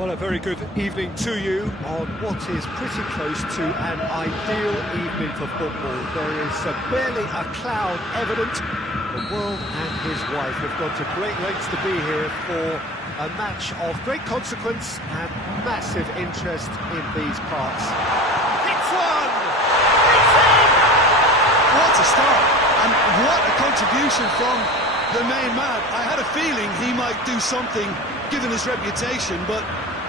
Well, a very good evening to you on what is pretty close to an ideal evening for football. There is barely a cloud evident. The world and his wife have gone to great lengths to be here for a match of great consequence and massive interest in these parts. Hits one! It's in! What a start, and what a contribution from the main man. I had a feeling he might do something, given his reputation, but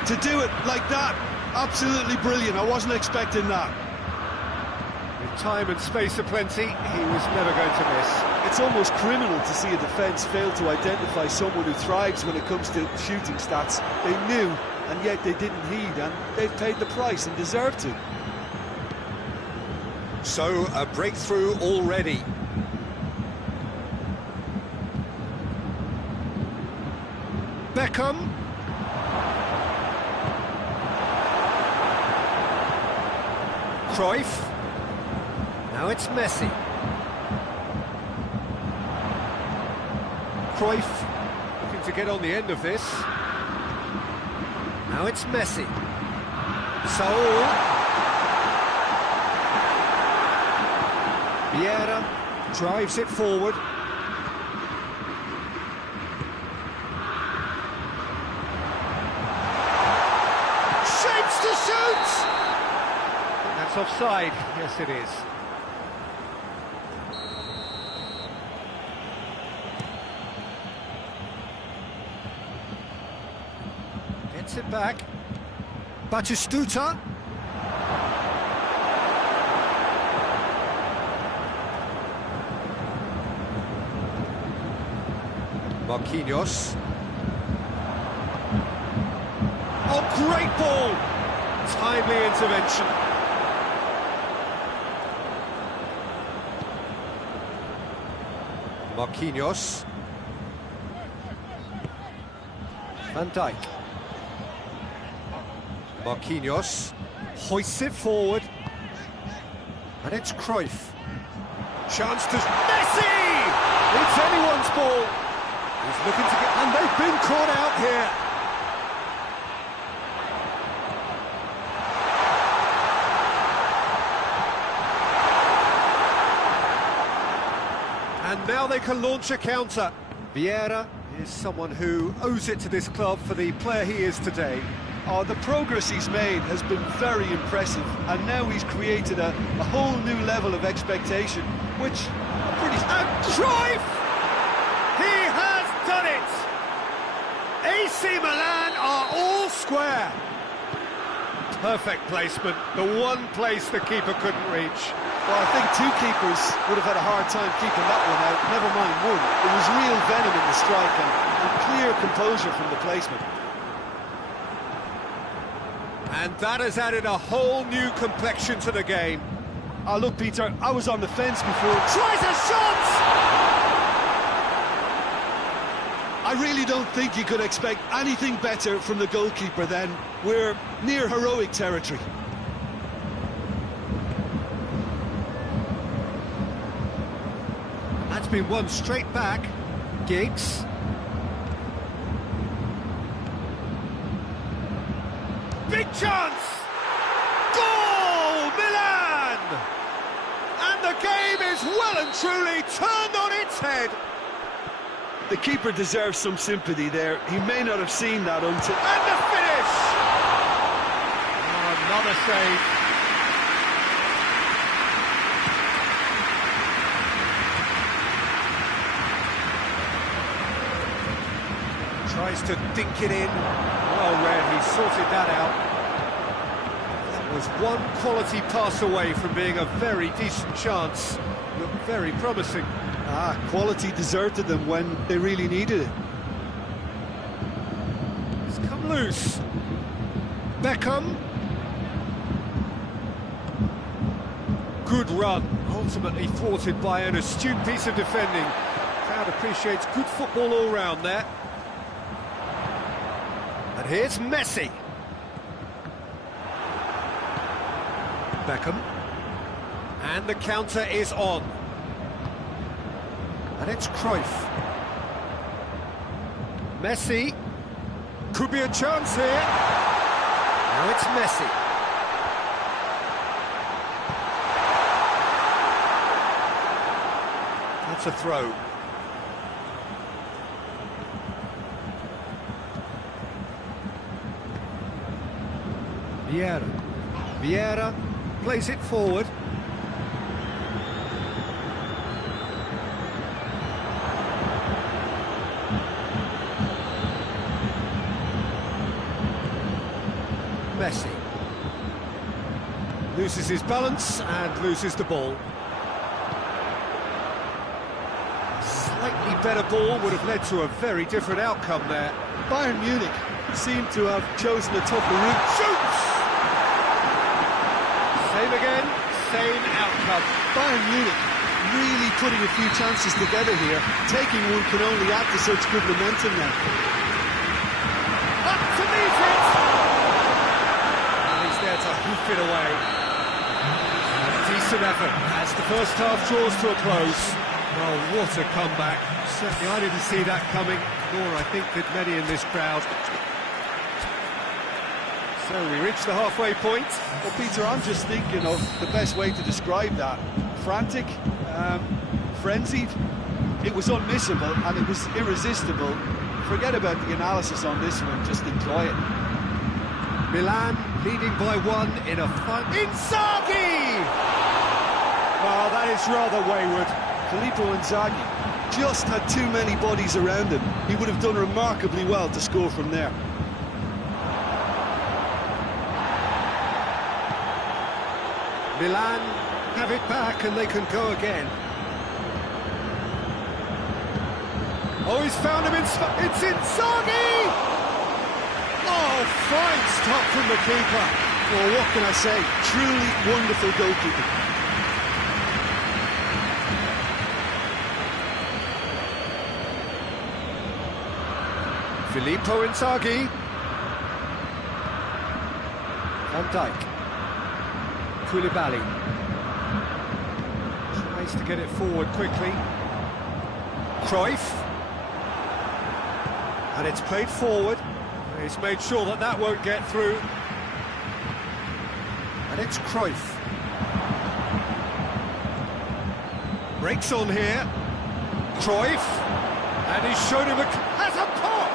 to do it like that, absolutely brilliant. I wasn't expecting that. With time and space aplenty, he was never going to miss. It's almost criminal to see a defence fail to identify someone who thrives when it comes to shooting stats. They knew, and yet they didn't heed, and they've paid the price and deserve to. So, a breakthrough already. Beckham. Cruyff. Now it's Messi. Cruyff looking to get on the end of this. Now it's Messi. Saul. Vieira drives it forward. Shapes to shoot! That's offside. Yes, it is. Gets it back. Batistuta. Marquinhos. Oh, great ball! Timely intervention. Marquinhos. Van Dijk. Marquinhos hoists it forward. And it's Cruyff. Chance to... Messi! It's anyone's ball. He's looking to get... And they've been caught out here. And now they can launch a counter. Vieira is someone who owes it to this club for the player he is today. Oh, the progress he's made has been very impressive, and now he's created a whole new level of expectation, which I'm pretty... And Cruyff! He has done it! AC Milan are all square. Perfect placement, the one place the keeper couldn't reach. Well, I think two keepers would have had a hard time keeping that one out, never mind one. There was real venom in the strike and clear composure from the placement. And that has added a whole new complexion to the game. Oh, look, Peter, I was on the fence before. Tries a shot! I really don't think you could expect anything better from the goalkeeper then. We're near heroic territory. That's been won straight back. Giggs. Big chance! Goal! Milan! And the game is well and truly turned on its head. The keeper deserves some sympathy there. He may not have seen that until... And the finish! Oh, another save. Tries to dink it in. Well read, he sorted that out. That was one quality pass away from being a very decent chance. Looked very promising. Quality deserted them when they really needed it. It's come loose. Beckham. Good run, ultimately thwarted by an astute piece of defending. Crowd appreciates good football all round there. And here's Messi. Beckham. And the counter is on. And it's Cruyff. Messi. Could be a chance here. Now it's Messi. That's a throw. Vieira plays it forward. Messi loses his balance and loses the ball. Slightly better ball would have led to a very different outcome there. Bayern Munich seem to have chosen a tougher route. Shoots! Same again, same outcome. Bayern Munich really putting a few chances together here. Taking one can only add to such good momentum now. Up to meet it! And he's there to hoof it away. A decent effort as the first half draws to a close. Well, what a comeback. Certainly I didn't see that coming, nor I think did many in this crowd. So we reach the halfway point. Well, Peter, I'm just thinking of the best way to describe that. Frantic, frenzied. It was unmissable and it was irresistible. Forget about the analysis on this one, just enjoy it. Milan leading by one in a fight. Inzaghi! Well, that is rather wayward. Filippo Inzaghi just had too many bodies around him. He would have done remarkably well to score from there. Milan have it back and they can go again. Oh, he's found him. It's Inzaghi! Oh, fine stop from the keeper. Well, what can I say? Truly wonderful goalkeeping. Filippo Inzaghi. Van Dijk. Koulibaly. Tries to get it forward quickly. Cruyff. And it's played forward. He's made sure that that won't get through. And it's Cruyff. Breaks on here. Cruyff. And he's shown him has a pop!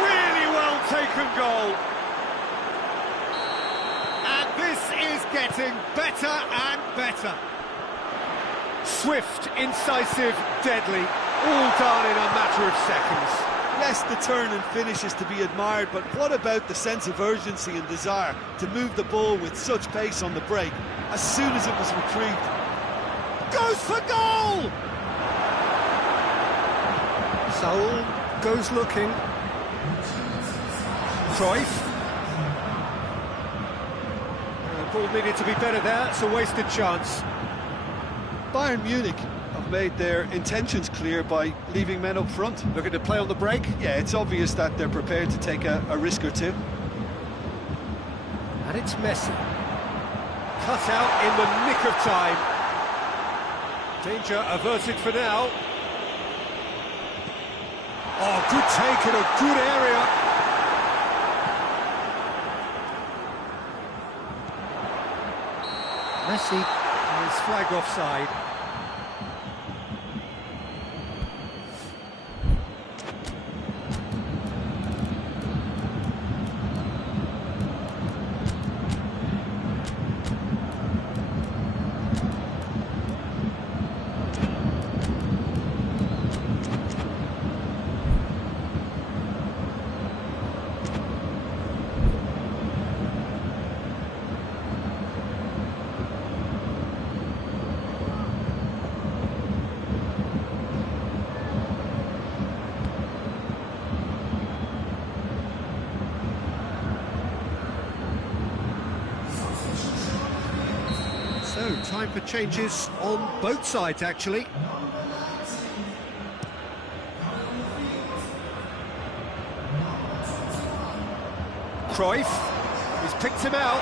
Really well taken goal. And this is getting better and better. Swift, incisive, deadly. All done in a matter of seconds. Yes, the turn and finish is to be admired, but what about the sense of urgency and desire to move the ball with such pace on the break as soon as it was retrieved? Goes for goal! Saul goes looking. Cruyff. The ball needed to be better there, it's a wasted chance. Bayern Munich have made their intentions clear by leaving men up front. Looking to play on the break? Yeah, it's obvious that they're prepared to take a risk or two. And it's Messi. Cut out in the nick of time. Danger averted for now. Oh, good take in a good area. Messi is flagged offside. So, time for changes on both sides, actually. Cruyff, he's picked him out.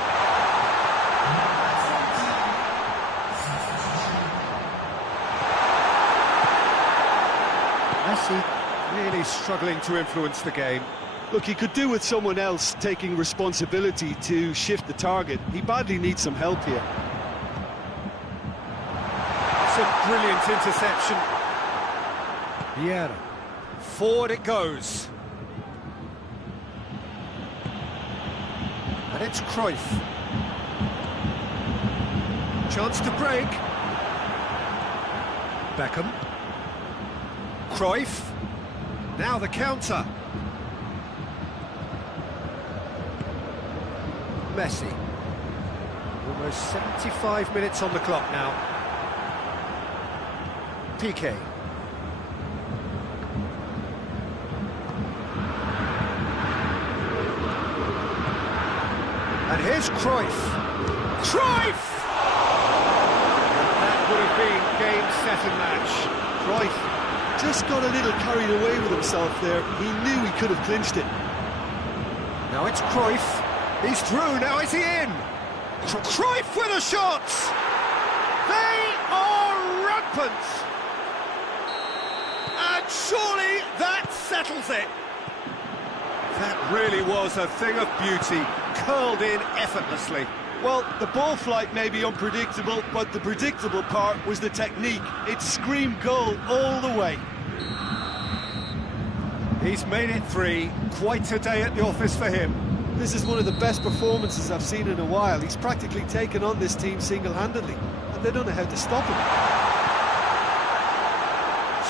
Messi really struggling to influence the game. Look, he could do with someone else taking responsibility to shift the target. He badly needs some help here. It's a brilliant interception. Vieira. Forward it goes. And it's Cruyff. Chance to break. Beckham. Cruyff. Now the counter. Messi. Almost 75 minutes on the clock now. Piqué. And here's Cruyff. Cruyff! That would have been game, set and match. Cruyff just got a little carried away with himself there. He knew he could have clinched it. Now it's Cruyff. He's through, now is he in? Cruyff with a shot! They are rampant! And surely that settles it. That really was a thing of beauty, curled in effortlessly. Well, the ball flight may be unpredictable, but the predictable part was the technique. It screamed goal all the way. He's made it 3, quite a day at the office for him. This is one of the best performances I've seen in a while. He's practically taken on this team single-handedly, and they don't know how to stop him.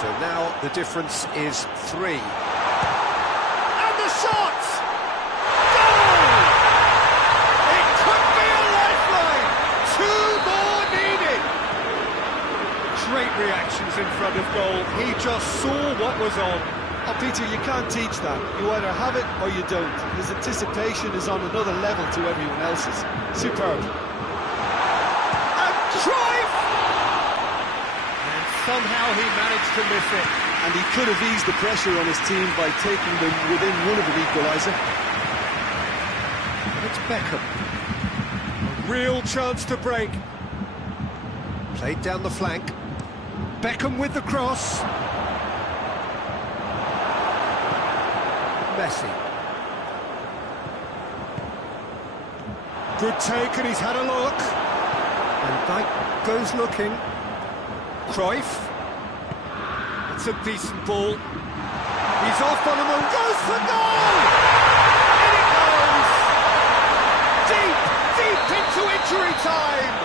So now the difference is 3. And the shot! Goal! It could be a lifeline! 2 more needed! Great reactions in front of goal. He just saw what was on. Oh, Peter, you can't teach that. You either have it or you don't. His anticipation is on another level to everyone else's. Superb. And Cruyff! And somehow he managed to miss it. And he could have eased the pressure on his team by taking them within one of an equaliser. It's Beckham. A real chance to break. Played down the flank. Beckham with the cross. Messi. Good take, and he's had a look. And Dyke goes looking. Cruyff. It's a decent ball. He's off on a move. Goes for goal! In it goes! Deep into injury time!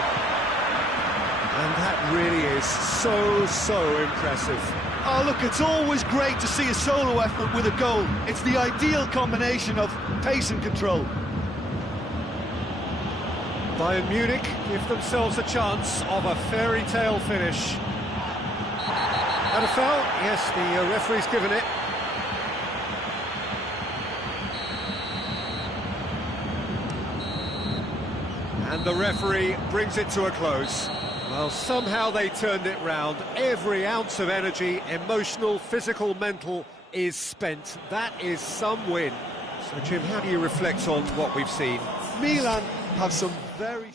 And that really is so impressive. Oh, look, it's always great to see a solo effort with a goal. It's the ideal combination of pace and control. Bayern Munich give themselves a chance of a fairy tale finish. And a foul? Yes, the referee's given it. And the referee brings it to a close. Well, somehow they turned it round. Every ounce of energy, emotional, physical, mental, is spent. That is some win. So, Jim, how do you reflect on what we've seen? Milan have some very...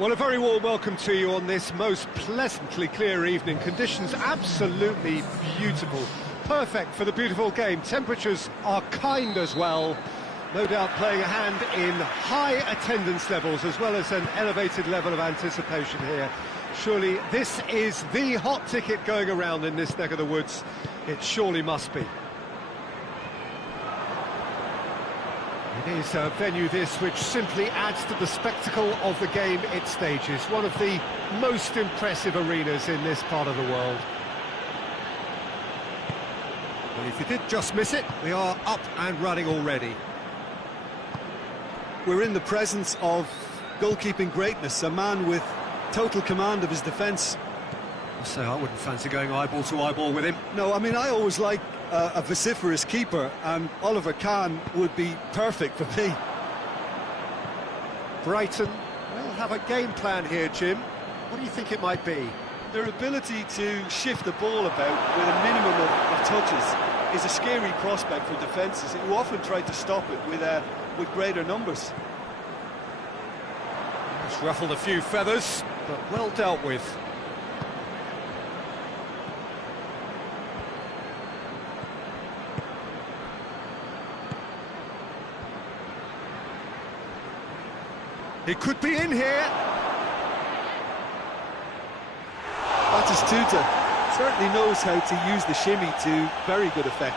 Well, a very warm welcome to you on this most pleasantly clear evening. Conditions absolutely beautiful. Perfect for the beautiful game. Temperatures are kind as well. No doubt playing a hand in high attendance levels as well as an elevated level of anticipation here. Surely this is the hot ticket going around in this neck of the woods. It surely must be. It is a venue this which simply adds to the spectacle of the game it stages. One of the most impressive arenas in this part of the world. Well, if you did just miss it, we are up and running already. We're in the presence of goalkeeping greatness, a man with total command of his defence. So I wouldn't fancy going eyeball to eyeball with him. No, I mean, I always like a vociferous keeper, and Oliver Kahn would be perfect for me. Brighton will have a game plan here, Jim. What do you think it might be? Their ability to shift the ball about with a minimum of touches is a scary prospect for defences who often try to stop it with greater numbers. It's ruffled a few feathers, but well dealt with. He could be in here. Batistuta certainly knows how to use the shimmy to very good effect.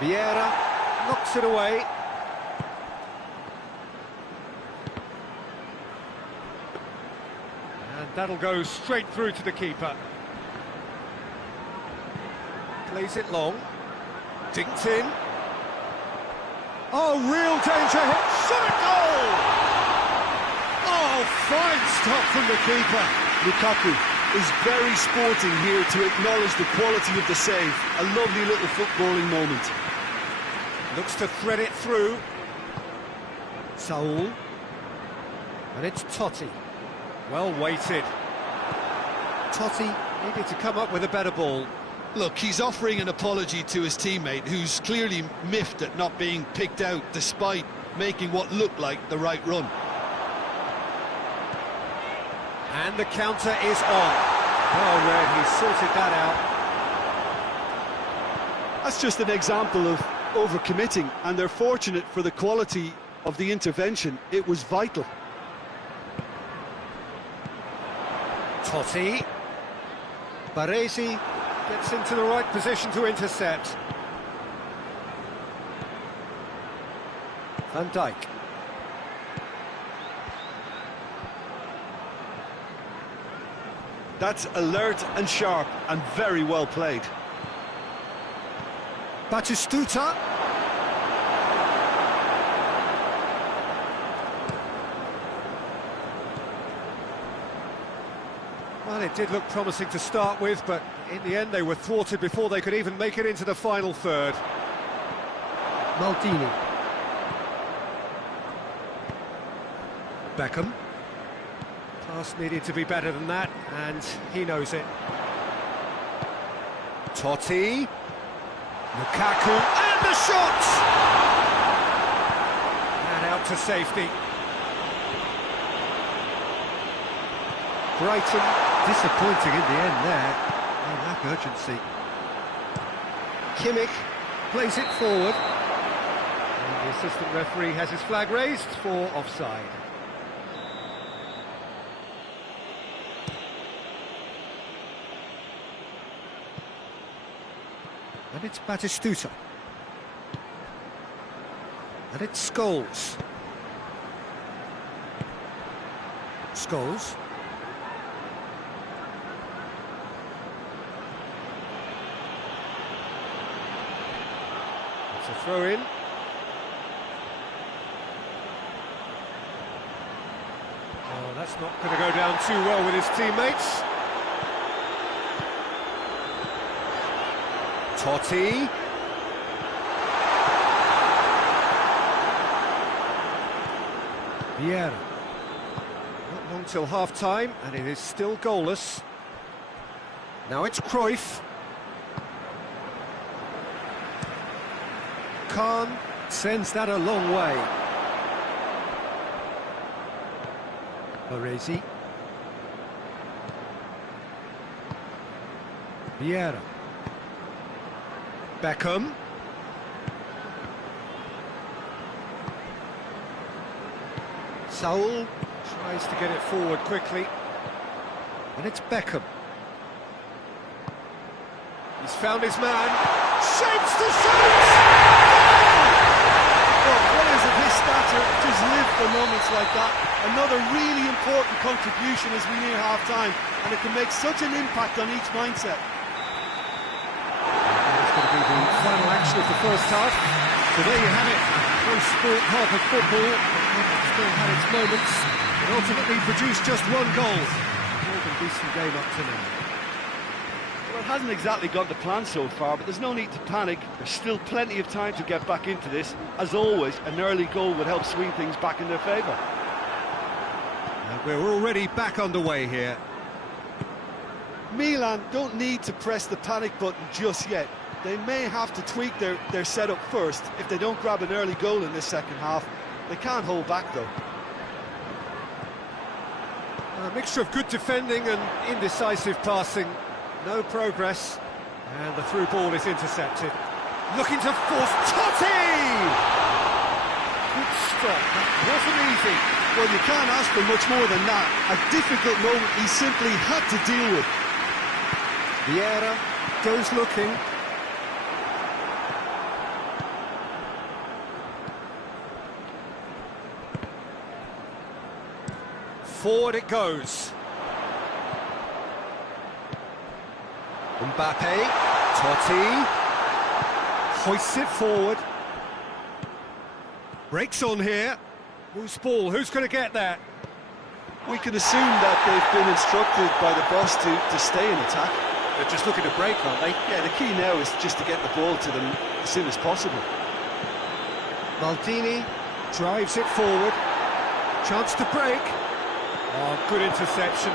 Vieira knocks it away. And that'll go straight through to the keeper. Plays it long. Dinked in. Oh, real danger hit. Shot a goal! Oh, fine stop from the keeper. Lukaku is very sporting here to acknowledge the quality of the save. A lovely little footballing moment. Looks to thread it through. Saul. And it's Totti. Well weighted. Totti needed to come up with a better ball. Look, he's offering an apology to his teammate, who's clearly miffed at not being picked out despite making what looked like the right run. And the counter is on. Well read, he sorted that out. That's just an example of overcommitting, and they're fortunate for the quality of the intervention. It was vital. Totti. Baresi gets into the right position to intercept. Van Dijk. That's alert and sharp and very well played. Batistuta. Well, it did look promising to start with, but in the end they were thwarted before they could even make it into the final third. Maldini. Beckham. Pass needed to be better than that, and he knows it. Totti. Lukaku, and the shot! And out to safety. Brighton disappointing in the end there. They lack urgency. Kimmich plays it forward. And the assistant referee has his flag raised for offside. And it's Batistuta. And it's Scholes. Scholes. It's a throw in. Oh, that's not going to go down too well with his teammates. Totti. Vieira. Not long till half-time, and it is still goalless. Now it's Cruyff. calm sends that a long way. Baresi. Vieira. Beckham. Saul tries to get it forward quickly. And it's Beckham. He's found his man. Shapes the shot! Well, players of his stature just live for moments like that. Another really important contribution as we near half-time, and it can make such an impact on each mindset. It's going to be the final action of the first half. So there you have it. Close sport half of football. It still had its moments. It ultimately produced just one goal. More than decent game up to now. Well, it hasn't exactly gone to plan so far, but there's no need to panic. There's still plenty of time to get back into this. As always, an early goal would help swing things back in their favour. And we're already back underway here. Milan don't need to press the panic button just yet. They may have to tweak their setup first if they don't grab an early goal in this second half. They can't hold back, though. A mixture of good defending and indecisive passing. No progress. And the through ball is intercepted. Looking to force Totti! Good stop. That wasn't easy. Well, you can't ask for much more than that. A difficult moment he simply had to deal with. Vieira goes looking. Forward it goes. Mbappe, Totti, hoists it forward. Breaks on here. Loose ball, who's going to get that? We can assume that they've been instructed by the boss to stay in attack. They're just looking to break, aren't they? Yeah, the key now is just to get the ball to them as soon as possible. Maldini drives it forward. Chance to break. Oh, good interception.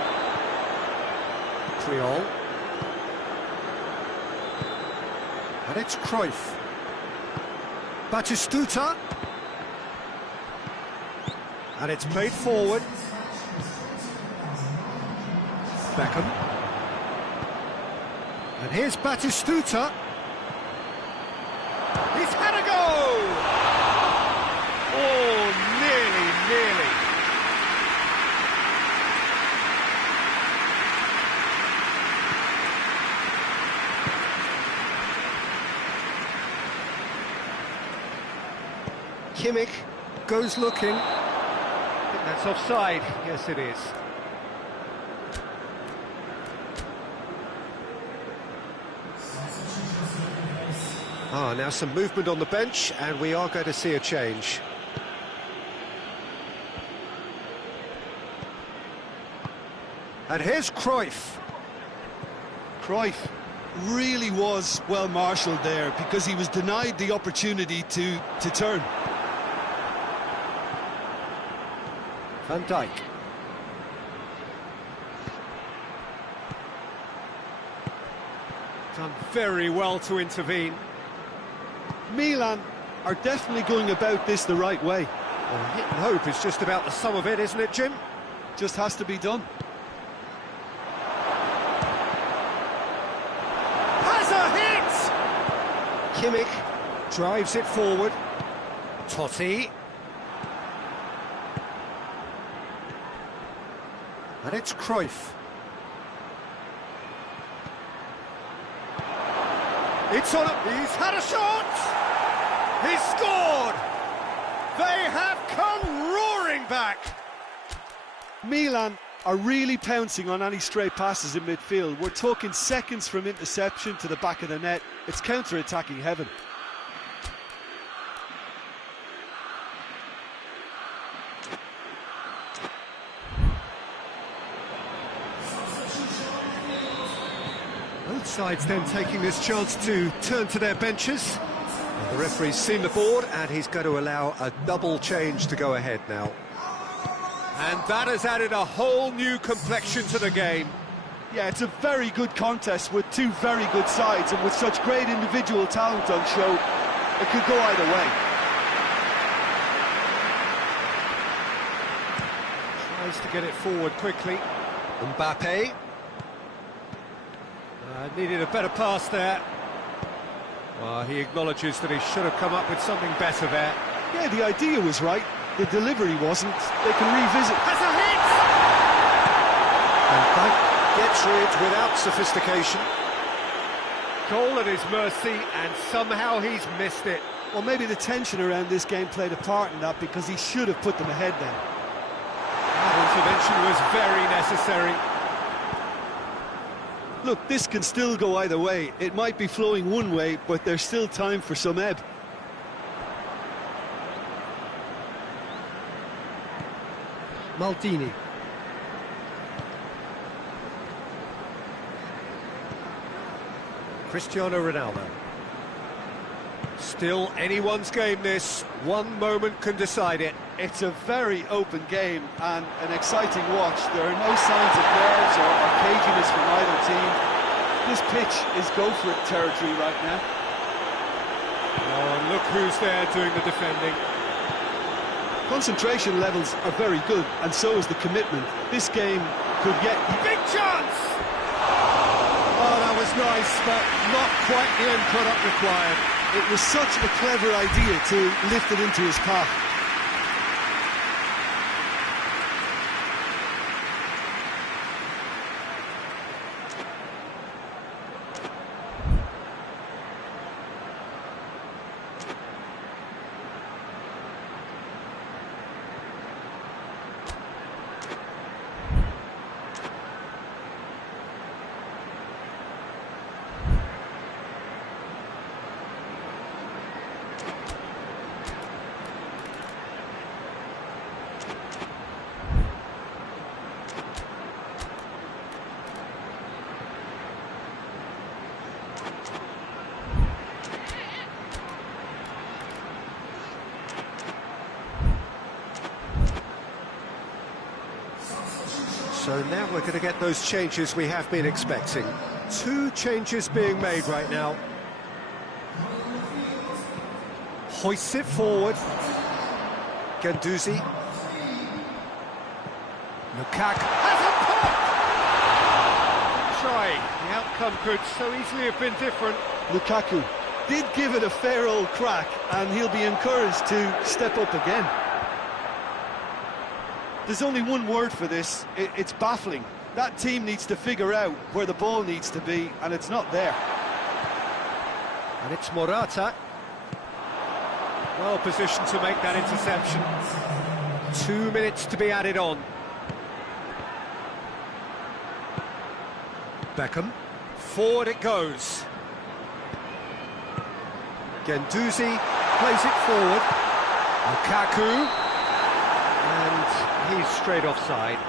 Triol. And it's Cruyff. Batistuta. And it's played forward. Beckham. And here's Batistuta. He's had a go! Oh, nearly. Kimmich goes looking. I think that's offside. Yes, it is. Now some movement on the bench, and we are going to see a change. And here's Cruyff. Cruyff really was well marshalled there because he was denied the opportunity to turn. Van Dijk. Done very well to intervene. Milan are definitely going about this the right way. Well, hit and hope is just about the sum of it, isn't it, Jim? Just has to be done. Has a hit! Kimmich drives it forward. Totti. And it's Cruyff. It's on him. He's had a shot! He's scored! They have come roaring back! Milan are really pouncing on any stray passes in midfield. We're talking seconds from interception to the back of the net. It's counter-attacking heaven. Both sides then taking this chance to turn to their benches. The referee's seen the board and he's going to allow a double change to go ahead now. And that has added a whole new complexion to the game. Yeah, it's a very good contest with two very good sides and with such great individual talent on show. It could go either way. Tries to get it forward quickly. Mbappe. Needed a better pass there. Well, he acknowledges that he should have come up with something better there. Yeah, the idea was right. The delivery wasn't. They can revisit. Has a hit! And that gets rid without sophistication. Goal at his mercy, and somehow he's missed it. Well, maybe the tension around this game played a part in that, because he should have put them ahead then. That intervention was very necessary. Look, this can still go either way. It might be flowing one way, but there's still time for some ebb. Maldini. Cristiano Ronaldo. Still anyone's game this. One moment can decide it. It's a very open game and an exciting watch. There are no signs of nerves or caginess from either team. This pitch is go-for-it territory right now. Oh, and look who's there doing the defending. Concentration levels are very good, and so is the commitment. This game could get... Big chance! Oh, that was nice, but not quite the end product required. It was such a clever idea to lift it into his path. So now we're going to get those changes we have been expecting. Two changes being made right now. Hoists it forward. Guendouzi. Lukaku has a pop! Try. The outcome could so easily have been different. Lukaku did give it a fair old crack, and he'll be encouraged to step up again. There's only one word for this. It's baffling. That team needs to figure out where the ball needs to be, and it's not there. And it's Morata. Well positioned to make that interception. 2 minutes to be added on. Beckham. Forward it goes. Guendouzi plays it forward. Lukaku. And he's straight offside.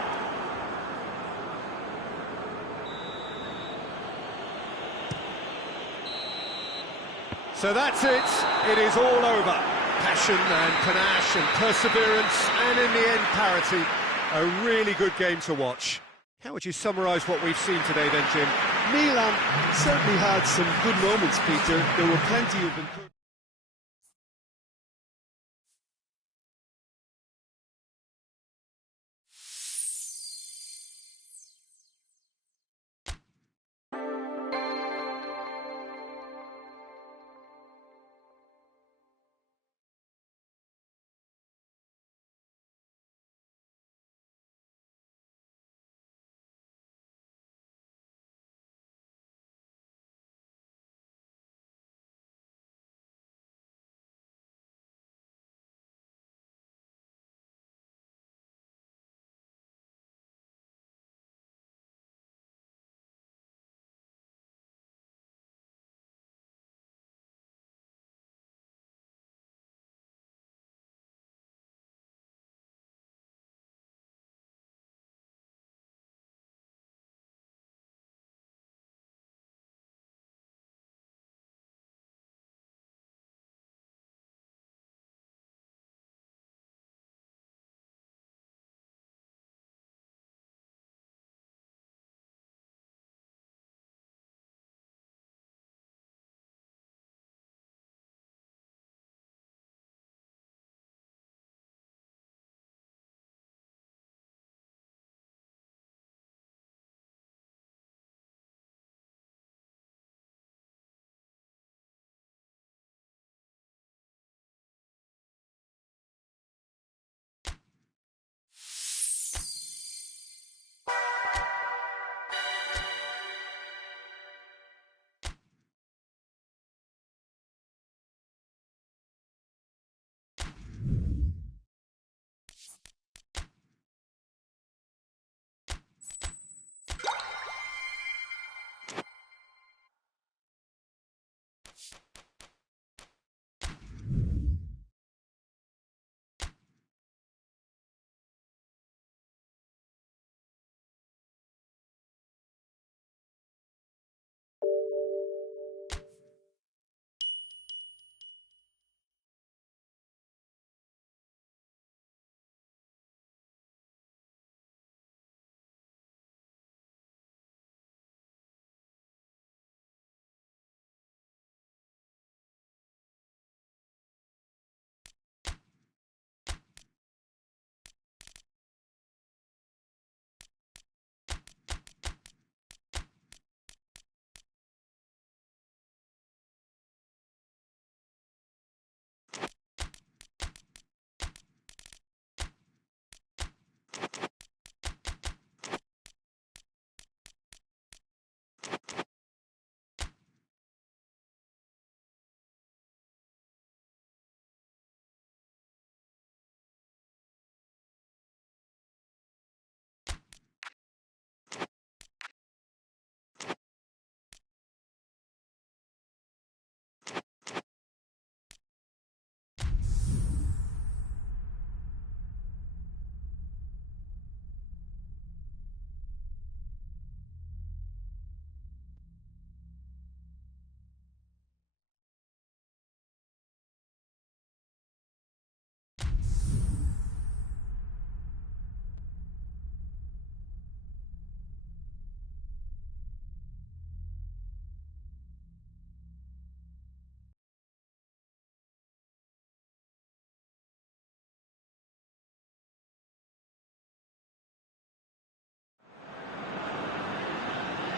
So that's it. It is all over. Passion and panache and perseverance, and in the end, parity. A really good game to watch. How would you summarise what we've seen today then, Jim? Milan certainly had some good moments, Peter. There were plenty of encouragement.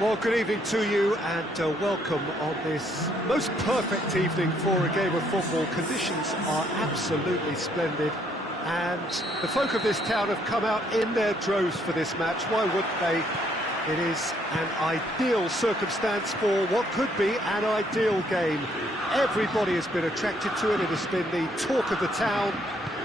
Well, good evening to you and welcome on this most perfect evening for a game of football. Conditions are absolutely splendid and the folk of this town have come out in their droves for this match. Why wouldn't they? It is an ideal circumstance for what could be an ideal game. Everybody has been attracted to it. It has been the talk of the town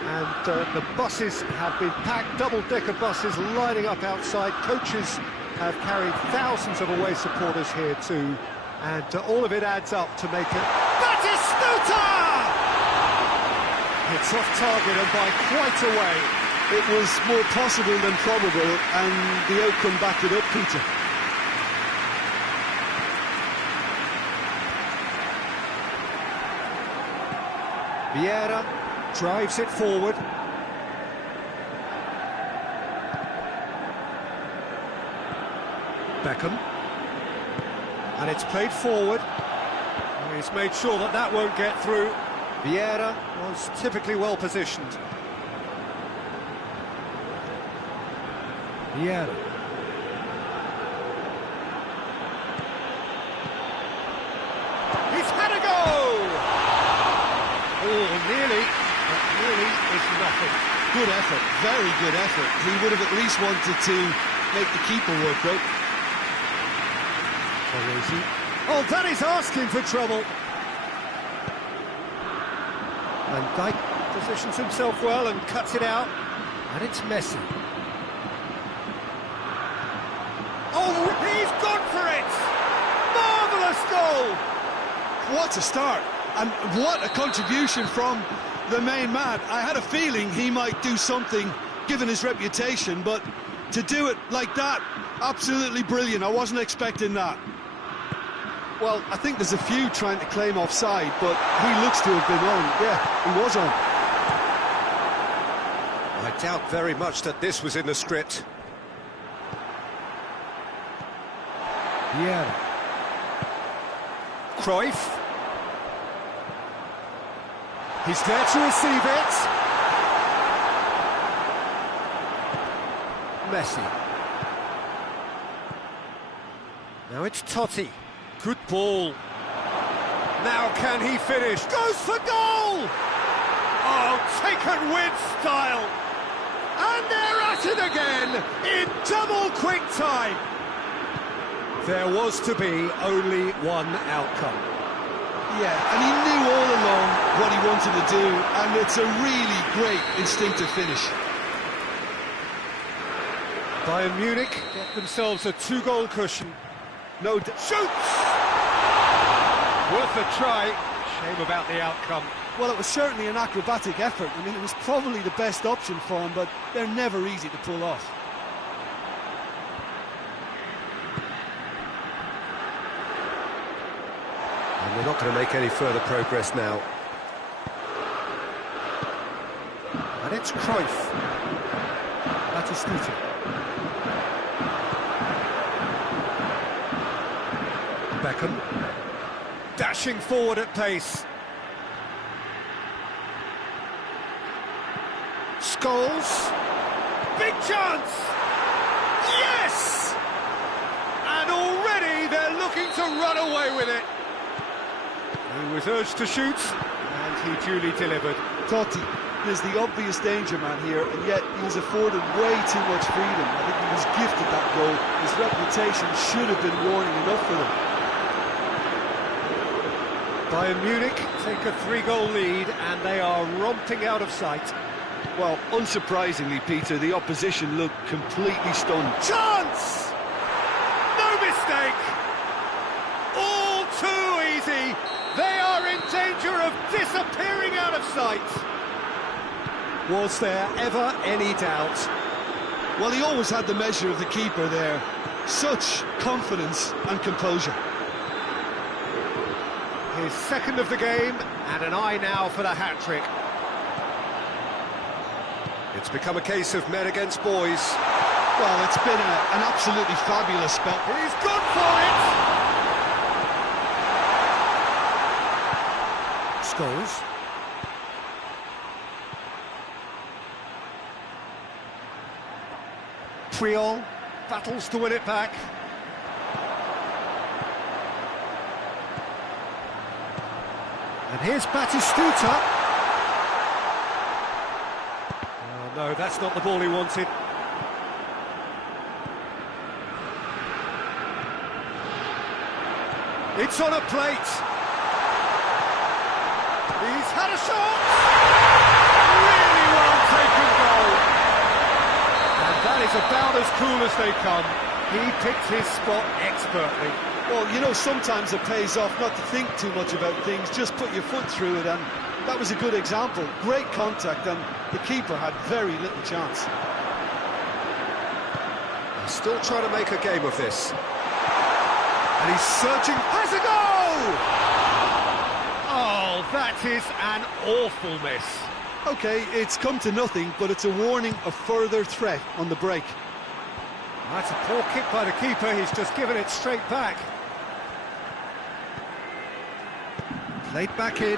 and the buses have been packed, double-decker buses lining up outside. Coaches have carried thousands of away supporters here too, and all of it adds up to make it... Batistuta! It's off target and by quite a way. It was more possible than probable, and the outcome backed it up, Peter. Vieira drives it forward. Beckham, and it's played forward. He's made sure that that won't get through. Vieira was typically well positioned. Vieira. He's had a go! Oh, nearly, but nearly is nothing. Good effort, very good effort. He would have at least wanted to make the keeper work out. Oh, that is asking for trouble. And Dyke positions himself well and cuts it out. And it's Messi. Oh, he's gone for it! Marvellous goal! What a start, and what a contribution from the main man. I had a feeling he might do something, given his reputation, but to do it like that, absolutely brilliant. I wasn't expecting that. Well, I think there's a few trying to claim offside, but he looks to have been on. Yeah, he was on. I doubt very much that this was in the script. Yeah. Cruyff. He's there to receive it. Messi. Now it's Totti. Good ball. Now can he finish? Goes for goal! Oh, taken with style. And they're at it again in double quick time. There was to be only one outcome. Yeah, and he knew all along what he wanted to do, and it's a really great instinctive finish. Bayern Munich get themselves a two-goal cushion. No shoots! Worth a try. Shame about the outcome. Well, it was certainly an acrobatic effort. I mean, it was probably the best option for him, but they're never easy to pull off. And they're not going to make any further progress now. And it's Cruyff. Batistuta. Beckham. Dashing forward at pace. Scholes. Big chance! Yes! And already they're looking to run away with it. He was urged to shoot, and he duly delivered. Totti is the obvious danger man here, and yet he was afforded way too much freedom. I think he was gifted that goal. His reputation should have been warning enough for them. Bayern Munich take a 3-goal lead, and they are romping out of sight. Well, unsurprisingly, Peter, the opposition looked completely stunned. Chance! No mistake! All too easy! They are in danger of disappearing out of sight! Was there ever any doubt? Well, he always had the measure of the keeper there. Such confidence and composure. His second of the game, and an eye now for the hat-trick. It's become a case of men against boys. Well, it's been an absolutely fabulous spell. He's gone for it! Scholes. Puyol battles to win it back. And here's Batistuta. Oh no, that's not the ball he wanted. It's on a plate. He's had a shot. Really well taken goal. And that is about as cool as they come. He picked his spot expertly. Well, you know, sometimes it pays off not to think too much about things, just put your foot through it, and that was a good example. Great contact, and the keeper had very little chance. He's still trying to make a game of this. And he's searching, has a goal! Oh, that is an awful miss. OK, it's come to nothing, but it's a warning of further threat on the break. That's a poor kick by the keeper, he's just given it straight back. Played back in.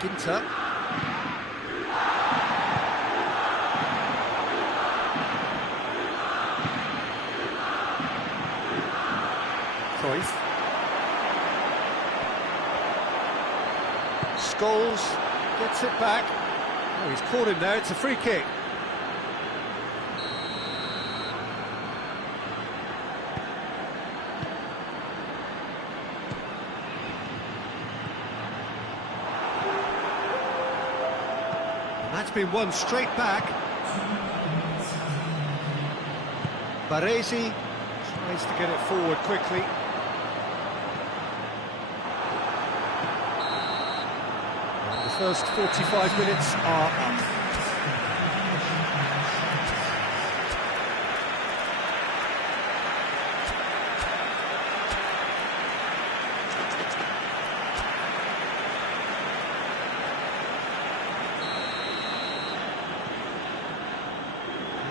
Ginter. Cruyff. Scholes gets it back. Oh, he's caught him there, it's a free kick. And that's been won straight back. Baresi tries to get it forward quickly. First 45 minutes are up.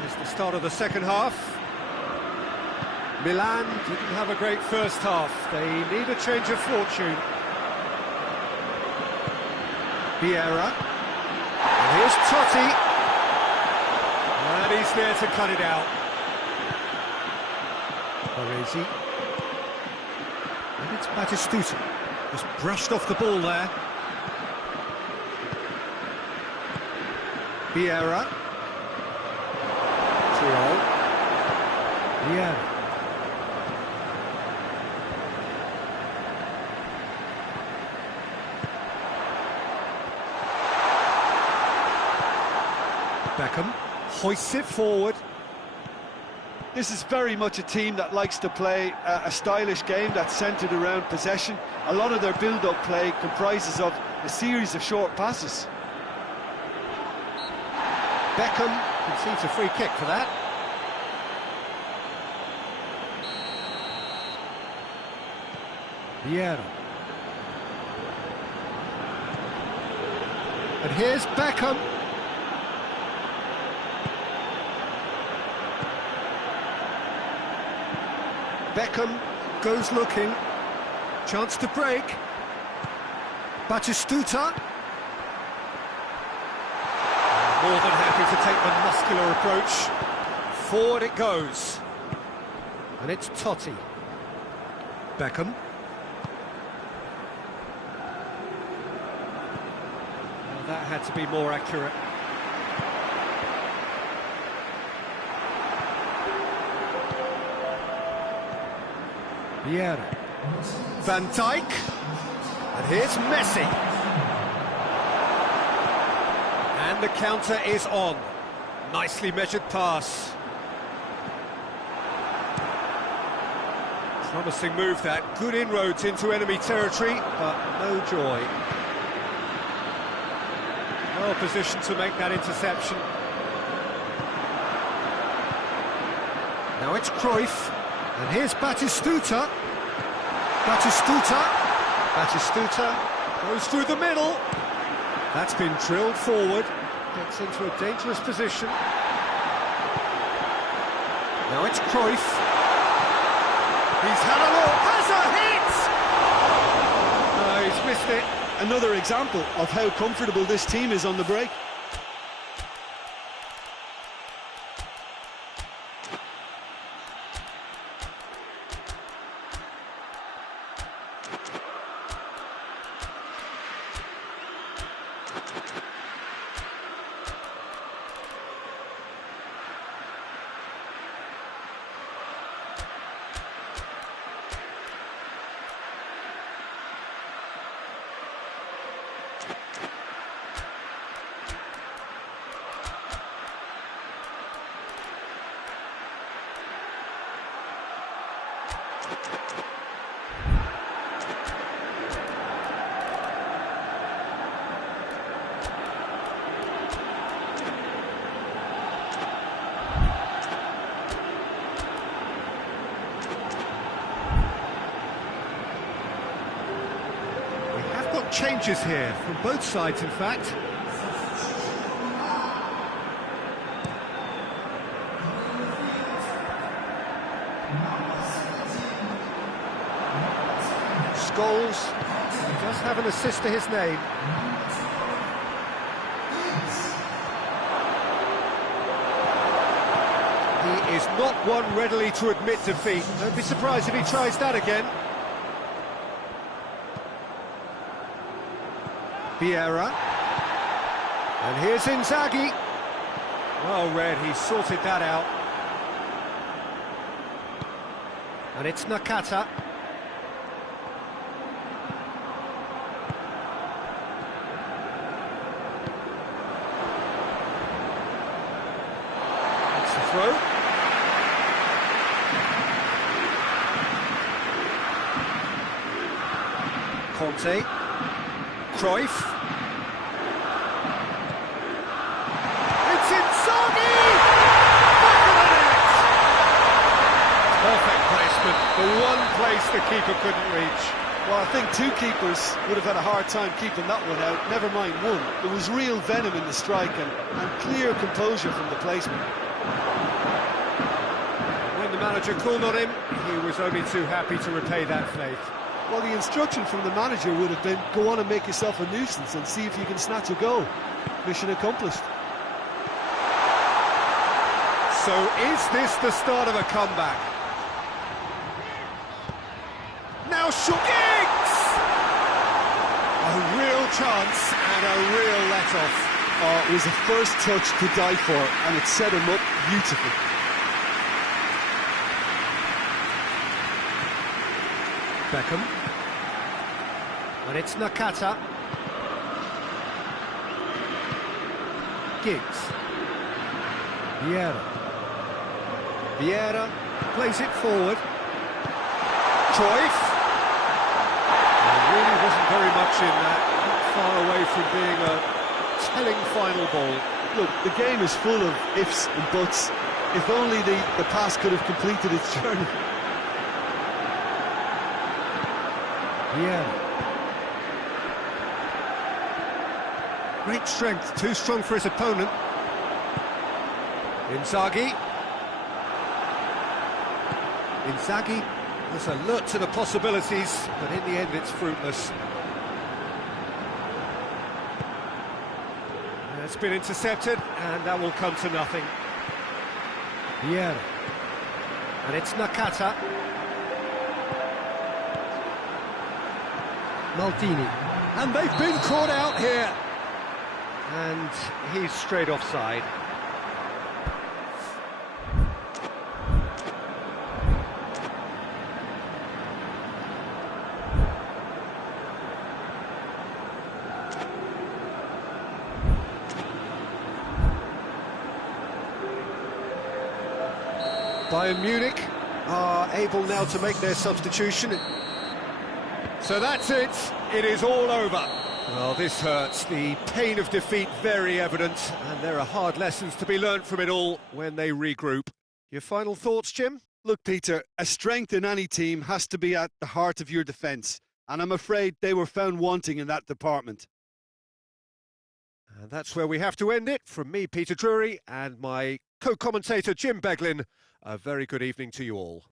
Here's the start of the second half. Milan didn't have a great first half. They need a change of fortune. Vieira, and here's Totti, and he's there to cut it out. Baresi, and it's Batistuta, just brushed off the ball there. Vieira, Triol, Vieira. Beckham hoists it forward. This is very much a team that likes to play a stylish game that's centred around possession. A lot of their build-up play comprises of a series of short passes. Beckham conceives a free kick for that. Vieira. And here's Beckham. Beckham goes looking, chance to break. Batistuta. More than happy to take the muscular approach. Forward it goes. And it's Totti. Beckham. Well, that had to be more accurate. Vieira. Van Dijk. And here's Messi. And the counter is on. Nicely measured pass. Promising move that. Good inroads into enemy territory, but no joy. Well positioned to make that interception. Now it's Cruyff. And here's Batistuta. Batistuta goes through the middle. That's been drilled forward. Gets into a dangerous position. Now it's Cruyff. He's had a look. Has a hit! No, he's missed it. Another example of how comfortable this team is on the break. Changes here from both sides, in fact. Scholes does have an assist to his name. He is not one readily to admit defeat. Don't be surprised if he tries that again. Vieira, and here's Inzaghi. Well read, he sorted that out. And it's Nakata. That's the throw. Conte. Cruyff. It's Inzaghi! Back of the net! Perfect placement, the one place the keeper couldn't reach. Well, I think two keepers would have had a hard time keeping that one out, never mind one. There was real venom in the strike and clear composure from the placement. When the manager called on him, he was only too happy to repay that faith. Well, the instruction from the manager would have been, go on and make yourself a nuisance and see if you can snatch a goal. Mission accomplished. So is this the start of a comeback? Now Giggs! A real chance and a real let-off. Oh, it was a first touch to die for, and it set him up beautifully. Beckham. And it's Nakata. Giggs. Vieira plays it forward. Cruyff. Really wasn't very much in that. Not far away from being a telling final ball. Look, the game is full of ifs and buts. If only the pass could have completed its journey. Yeah. Great strength, too strong for his opponent. Inzaghi was alert to the possibilities, but in the end it's fruitless. It's been intercepted, and that will come to nothing. Yeah. And it's Nakata. Maldini. And they've been caught out here. And he's straight offside. Bayern Munich are able now to make their substitution. So that's it. It is all over. Well, this hurts. The pain of defeat very evident, and there are hard lessons to be learnt from it all when they regroup. Your final thoughts, Jim? Look, Peter, a strength in any team has to be at the heart of your defence, and I'm afraid they were found wanting in that department. And that's where we have to end it. From me, Peter Drury, and my co-commentator, Jim Beglin, a very good evening to you all.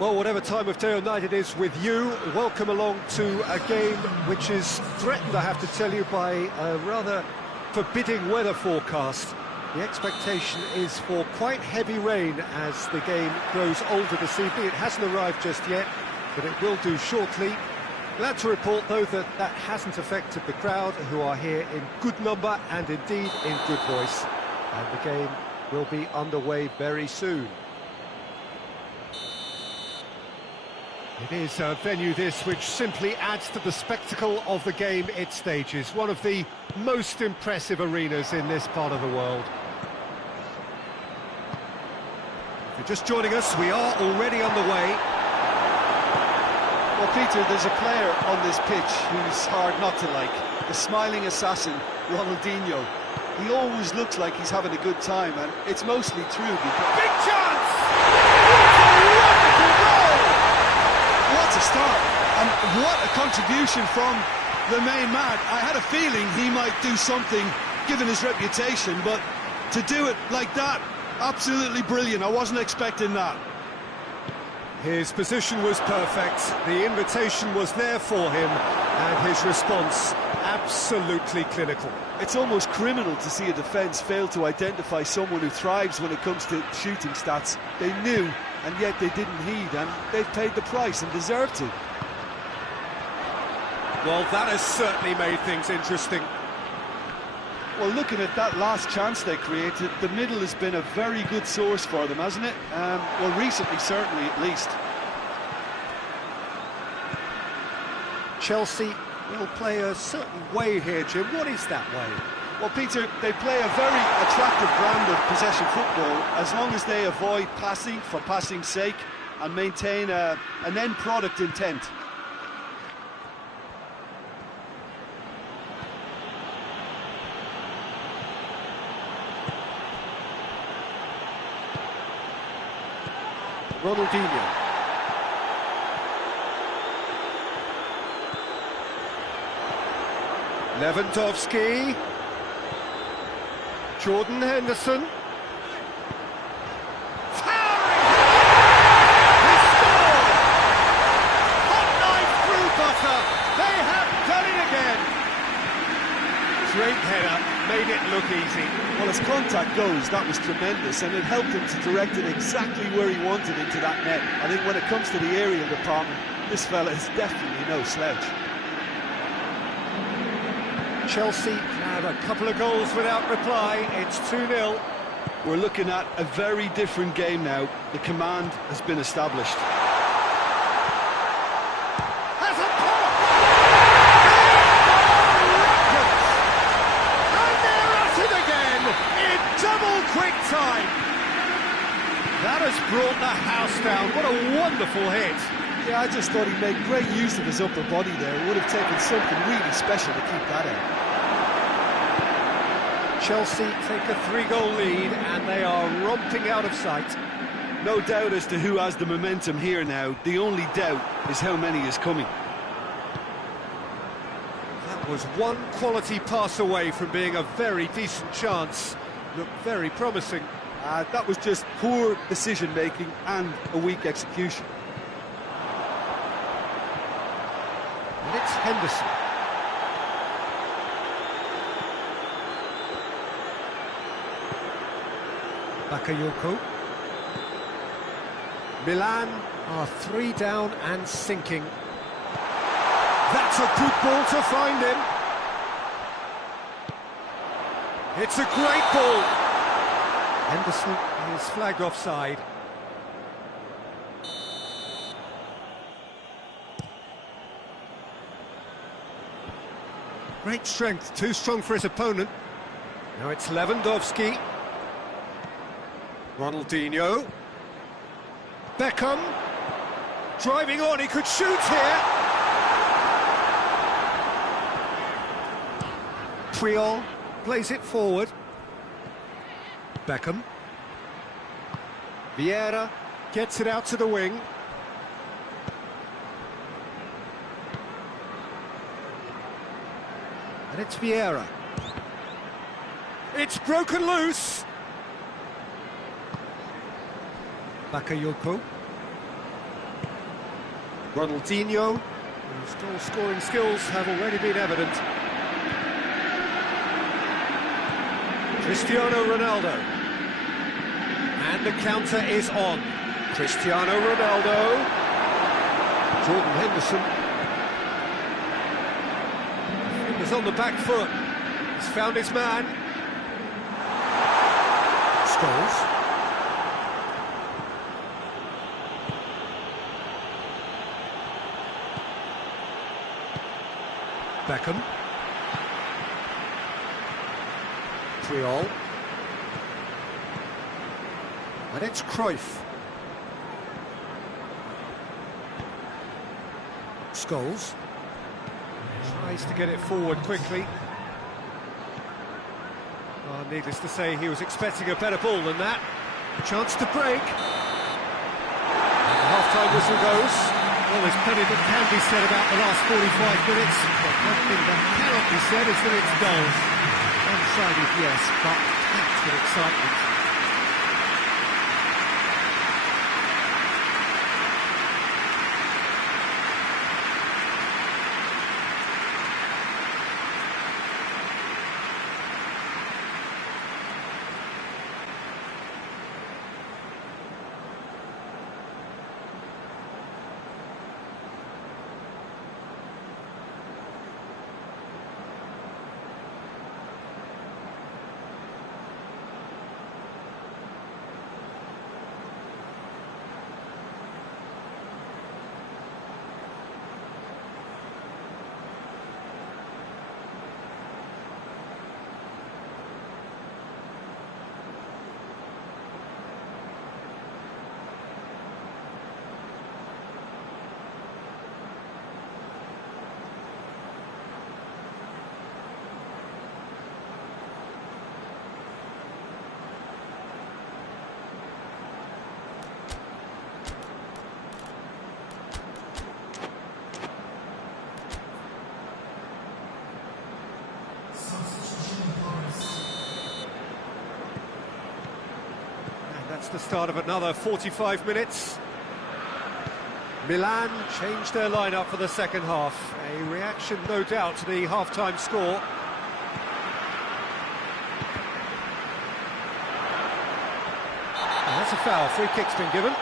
Well, whatever time of day or night it is with you, welcome along to a game which is threatened, I have to tell you, by a rather forbidding weather forecast. The expectation is for quite heavy rain as the game grows older this evening. It hasn't arrived just yet, but it will do shortly. Glad to report, though, that that hasn't affected the crowd, who are here in good number and indeed in good voice. And the game will be underway very soon. It is a venue, this, which simply adds to the spectacle of the game it stages. One of the most impressive arenas in this part of the world. If you're just joining us, we are already on the way. Well, Peter, there's a player on this pitch who's hard not to like. The smiling assassin, Ronaldinho. He always looks like he's having a good time, and it's mostly true because... Big chance! What a start, and what a contribution from the main man. I had a feeling he might do something, given his reputation, but to do it like that, absolutely brilliant. I wasn't expecting that. His position was perfect, the invitation was there for him, and his response absolutely clinical. It's almost criminal to see a defence fail to identify someone who thrives when it comes to shooting stats. They knew, and yet they didn't heed, and they've paid the price and deserve to. Well, that has certainly made things interesting. Well, looking at that last chance they created, the middle has been a very good source for them, hasn't it? Well, recently, certainly, at least. Chelsea will play a certain way here, Jim. What is that way? Well, Peter, they play a very attractive brand of possession football as long as they avoid passing for passing's sake and maintain an end product intent. Ronaldinho. Lewandowski. Jordan Henderson. Towering! He scored! Hot knife through butter. They have done it again. Great header, made it look easy. Well, as contact goes, that was tremendous, and it helped him to direct it exactly where he wanted into that net. I think when it comes to the aerial department, this fella is definitely no slouch. Chelsea have a couple of goals without reply. It's 2-0. We're looking at a very different game now. The command has been established. Has a pop! And they're at it again in That has brought the house down. What a wonderful hit. Yeah, I just thought he made great use of his upper body there. It would have taken something really special to keep that out. Chelsea take a 3-goal lead and they are romping out of sight. No doubt as to who has the momentum here now. The only doubt is how many is coming. That was one quality pass away from being a very decent chance. Looked very promising. That was just poor decision-making and a weak execution. And it's Henderson. Bakayoko. Milan are 3 down and sinking. That's a good ball to find him. It's a great ball. Henderson is flagged offside. Great strength, too strong for his opponent. Now it's Lewandowski. Ronaldinho. Beckham. Driving on, he could shoot here. Puyol plays it forward. Beckham. Vieira gets it out to the wing. And it's Vieira. It's broken loose. Bakayoko. Ronaldinho, whose goal-scoring skills have already been evident. Cristiano Ronaldo. And the counter is on. Cristiano Ronaldo. Jordan Henderson. Fingers on the back foot. He's found his man. Scholes. Beckham. Puyol. And it's Cruyff. Scholes. Tries to get it forward quickly. Well, needless to say, he was expecting a better ball than that. Chance to break. And the half-time whistle goes. Well, there's plenty that can be said about the last 45 minutes, but one thing that cannot be said is that it's dull. One-sided, yes, but packed with excitement. That's the start of another 45 minutes. Milan changed their lineup for the second half. A reaction, no doubt, to the half-time score. And that's a foul. Free kick's been given.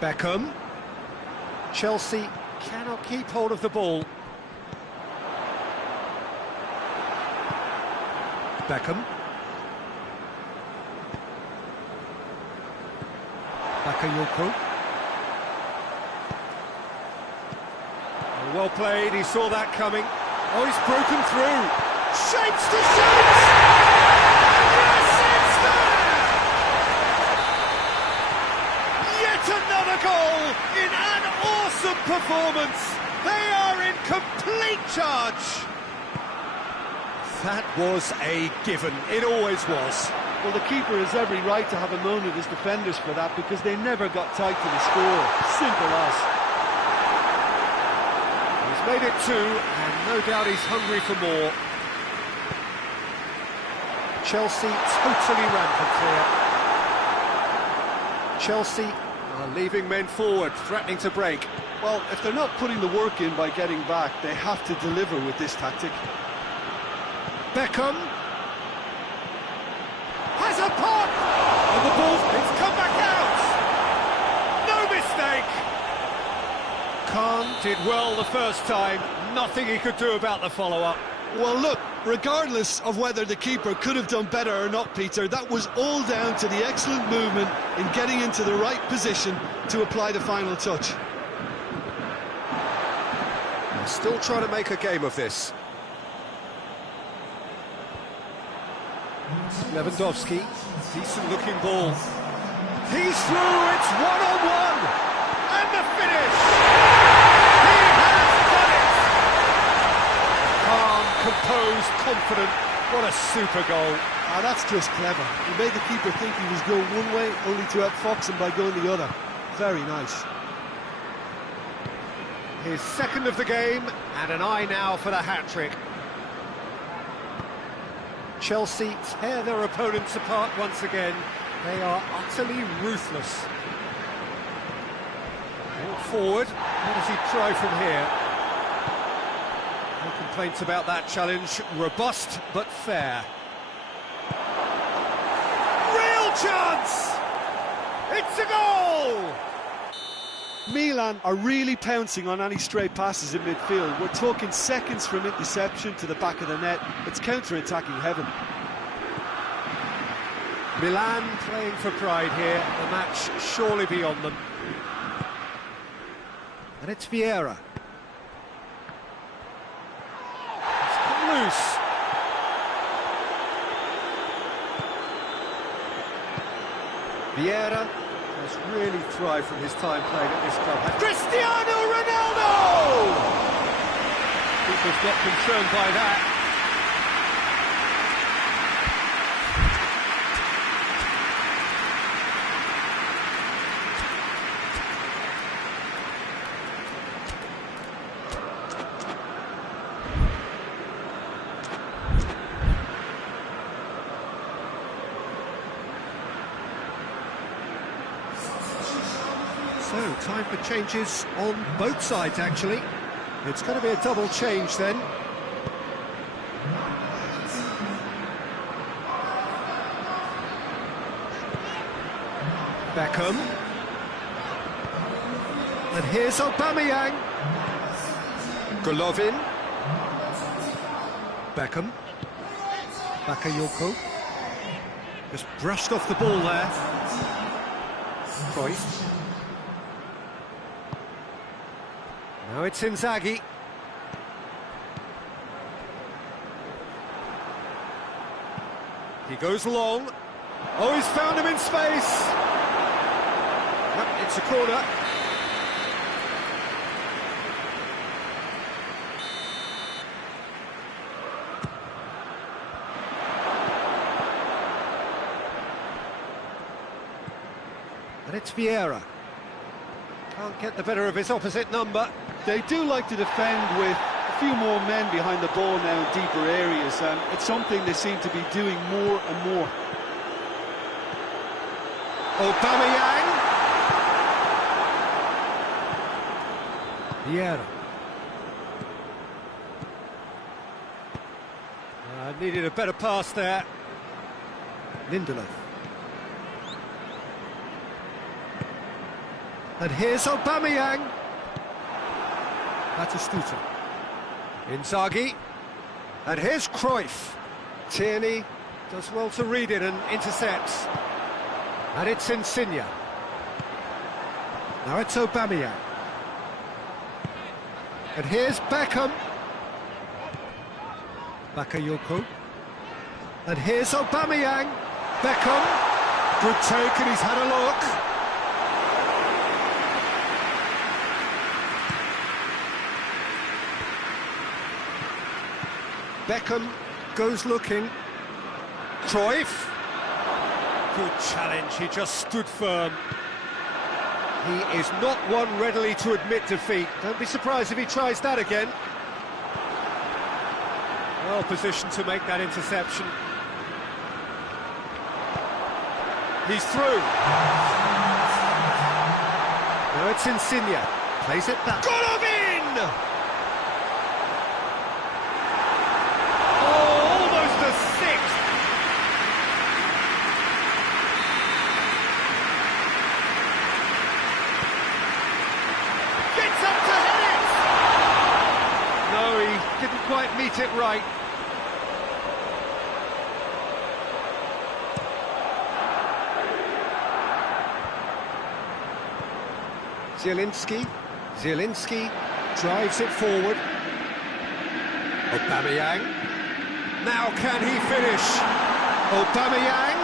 Beckham. Chelsea cannot keep hold of the ball. Beckham. Bakayoko. Well played, he saw that coming. Oh, he's broken through. Shapes to shoot! Yes, it's there! Yet another goal in an awesome performance. They are in complete charge. That was a given. It always was. Well, the keeper has every right to have a moan at his defenders for that, because they never got tight to the score. Simple as. He's made it 2, and no doubt he's hungry for more. Chelsea totally rampant here. Chelsea are leaving men forward, threatening to break. Well, if they're not putting the work in by getting back, they have to deliver with this tactic. Beckham has a pot, and the ball, it's come back out. No mistake. Khan did well the first time, nothing he could do about the follow-up. Well, look, regardless of whether the keeper could have done better or not, Peter, that was all down to the excellent movement in getting into the right position to apply the final touch. They're still trying to make a game of this. Lewandowski, decent-looking ball. He's through, it's one-on-one! And the finish! He has done it! Calm, composed, confident. What a super goal. Ah, that's just clever. He made the keeper think he was going one way, only to outfox him by going the other. Very nice. His second of the game, and an eye now for the hat-trick. Chelsea tear their opponents apart once again. They are utterly ruthless. Ball forward. What does he try from here? No complaints about that challenge. Robust but fair. Real chance! It's a goal! Milan are really pouncing on any stray passes in midfield. We're talking seconds from interception to the back of the net. It's counter-attacking heaven. Milan playing for pride here. The match surely beyond them. And it's Vieira. It's come loose. Vieira has really thrived from his time playing at this club. And Cristiano Ronaldo! People get concerned by that. So, time for changes on both sides, actually. It's going to be a double change, then. Beckham. And here's Aubameyang. Golovin. Beckham. Bakayoko. Just brushed off the ball there. Cruyff. Now it's Inzaghi. He goes long. Oh, he's found him in space. Yep, it's a corner. And it's Vieira. Can't get the better of his opposite number. They do like to defend with a few more men behind the ball now in deeper areas, and it's something they seem to be doing more and more. Aubameyang. Vieira. Needed a better pass there. Lindelof. And here's Aubameyang. Batistuta. Inzaghi. And here's Cruyff. Tierney does well to read it and intercepts. And it's Insigne. Now it's Aubameyang. And here's Beckham. Bakayoko. And here's Aubameyang. Beckham. Good take, and he's had a look. Beckham goes looking. Cruyff. Good challenge, he just stood firm. He is not one readily to admit defeat. Don't be surprised if he tries that again. Well positioned to make that interception. He's through. Now it's Insigne. Plays it back. Golovin! Oh, almost a sixth. Gets up to head it! No, he didn't quite meet it right. Zielinski drives it forward. Aubameyang. Now can he finish? Aubameyang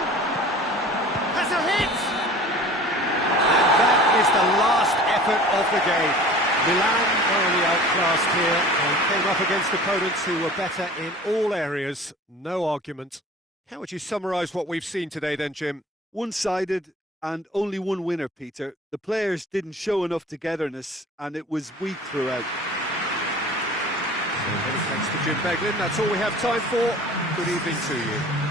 has a hit! And that is the last effort of the game. Milan thoroughly outclassed here and came up against opponents who were better in all areas. No argument. How would you summarise what we've seen today then, Jim? One-sided and only one winner, Peter. The players didn't show enough togetherness and it was weak throughout. So many thanks to Jim Beglin. That's all we have time for. Good evening to you.